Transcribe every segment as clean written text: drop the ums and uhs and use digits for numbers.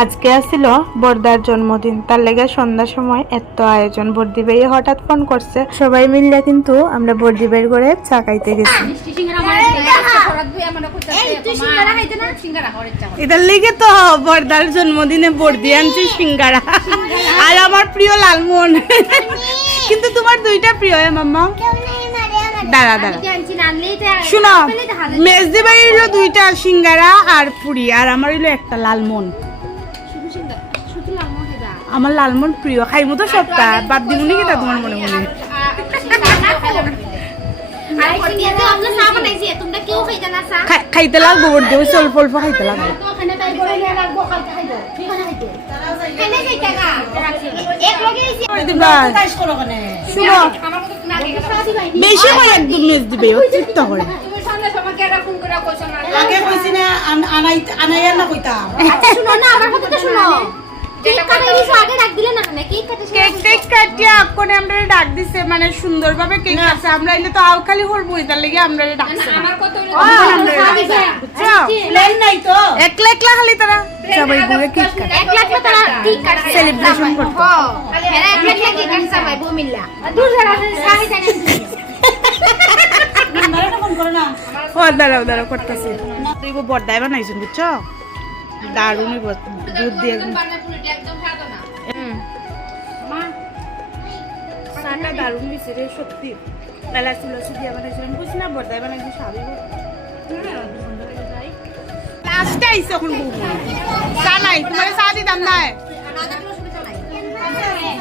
আজকে আসছিল বর্দার জন্মদিন, তার লেগে সন্ধ্যার সময় এত আয়োজন। বর্দি ভাই হঠাৎ ফোন করছে, সবাই মিললে কিন্তু আমরা বর্দি ভাইয়ের ঘরে চা খাইতে গেছি। এটার লেগে তো বর্দার জন্মদিনে বর্দি আনছি সিঙ্গারা আর আমার প্রিয় লালমোহন। কিন্তু তোমার দুইটা প্রিয় মাম্মা। দাঁড়া দাঁড়া শুনো, মেজদি ভাইয়ের হলো দুইটা সিঙ্গারা আর পুরি, আর আমার হইলো একটা লালমোহন। আমার লালমোহন প্রিয়, খাইমো তো সবটা, বাদ দিব নাকি তা তোমার মনে মনে। খাইতে লাগবো বর্দি, ওই অল্প অল্প খাইতে লাগবো। শুনো বেশি হয় একদম মেজ দিবে, অতিরিক্ত করে। আগে কইছি না আনাইয়া না কইতাম। শুনো না, আমার কথাটা শুনো। কেক কাটিয়া আপনে আমরা ডাক দিছে, মানে সুন্দরভাবে কেক কাটছে। আমরা এলে তো আও খালি হরবো, তার লাগি আমরা ডাকছে। আমার কথা হলো প্লেন নাই তো, একলা একলা খালি তারা সবাই ঘুরে কেক কাটে, এক লাখ তারা কেক কাটছে, সেলিব্রেশন করতে। হ্যাঁ, এক লাখ কেক কাটছে ভাই বমিল্লা। দূর যারা সারি জানেন নাম্বারটা ফোন করো না। ও দাঁড়াও দাঁড়াও করতেছি। তুই বড়দাই বানাইছেন বুঝছো, দারুণ দুধ দিয়ে একদম ভালো না। চাটা দারুণ দিছে রে, সত্যি। এলাচ তুলসী দিয়ে বানাইছিলাম, বুঝছি না বড়দাই বানাইছি স্বাভাবিক। লাস্টে আইছে এখন বউ চা নাই, তোমার চা দিতাম না।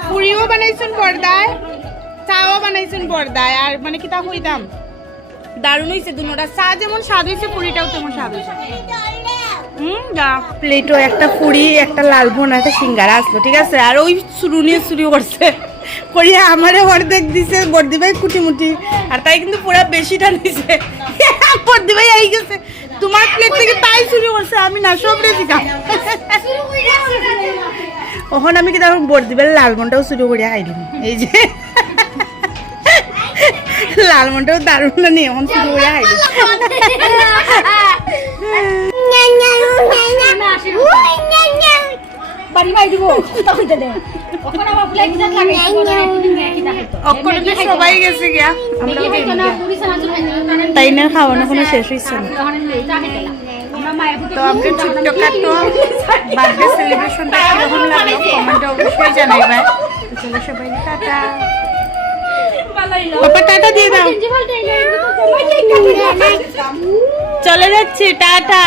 পুরিও বানাইছেন বড়দায়, চাও বানাইছেন বড়দায়, আর মানে কি তা হইতাম দারুণ হয়েছে দুটোটা। চা যেমন স্বাদ হয়েছে, পুরিটাও তেমন স্বাদ হয়েছে। প্লেটও একটা পুরি, একটা লালমোহন, একটা সিঙ্গারা আসলো, ঠিক আছে। আর ওই শুরু নিয়ে শুরু করছে করিয়া আমারে অর্ধেক দিছে বর্দি ভাই কুটিমুটি, আর তাই কিন্তু পুরা বেশিটা নিছে। বর্দি ভাই আই গেছে তোমার প্লেট থেকে, তাই শুরু করছে। আমি না সব রেখি খাম। ওখানে আমি কিন্তু বর্দি ভাই লালমোহনটাও শুরু করিয়া খাই দিন। এই যে লালমোহনটাও দারুণ না নিয়ে এখন শুরু করিয়া খাই দিন। বাড়ি বাই দিব তখন দে ওখানে আমার ফ্ল্যাগ জাত লাগাইছি অক্ষরে তো সবাই গেছে গিয়া, আমরা খাইতো না পুরি সানাজু খাইতো না, তাই না খাওয়ানো কোনো শেষ হইছে না। ওখানে চা খাইতাম আমরা মায়ের তো আমরা ছোট্টখাটো বার্থডে সেলিব্রেশনটা কেমন লাগলো কমেন্টে অবশ্যই জানাইবা। চলো সবাই টাটা, বাবা টাটা দিয়ে দাও। চলে যাচ্ছি, টাটা।